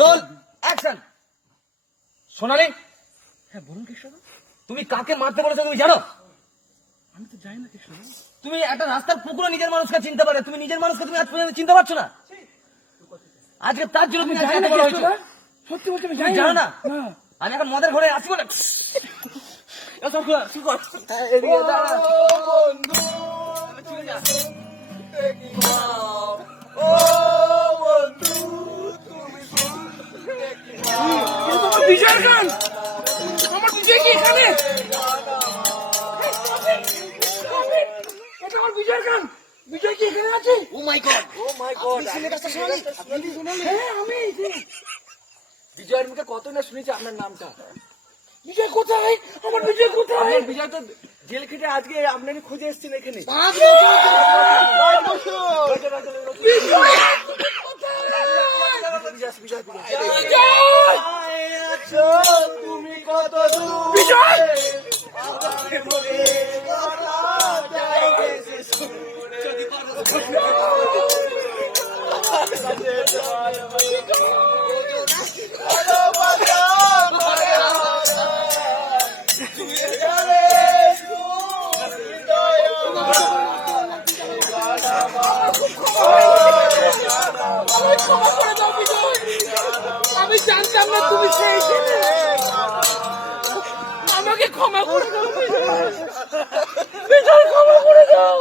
Roll action. সোনালি, হ্যাঁ বলুন কৃষ্ণদা। তুমি কাকে মারতে বলেছো তুমি জানো? আমি তো জানি না কৃষ্ণদা। তুমি একটা রাস্তার কুকুরও নিজের মানুষকে চিনতে পারে, তুমি নিজের মানুষকে তুমি আজ পর্যন্ত চিনতে পারছো না। আজকে তার জন্য তুমি জানি না এত বড় হয়েছো। কৃষ্ণদা, সত্যি বলছি আমি তুমি জানি জানো না? না। আমি এখন মদের ঘরে আসি বলে এসব কর, শুরু কর। এদিকে দাঁড়া। চলে যা। কিন্তু আমার বিজয়ের গান, আমার বিজয় কি এখানে? এটা আমার বিজয়ের গান, বিজয় কি এখানে আছে? ও মাই গড, ও মাই গড। হ্যাঁ আমি এই যে। বিজয়ের মুখে কত না শুনেছি আপনার নামটা। বিজয় কোথায়? আমার বিজয় কোথায়? আপনার বিজয় তো জেল খেটে আজকে আপনাকে খুঁজে এসেছেন এখানে। তুমি কত বিজয়! আমি জানতাম না তুমি সেই ছেলে। আমাকে ক্ষমা করে দাও বিজয়, ক্ষমা করে দাও।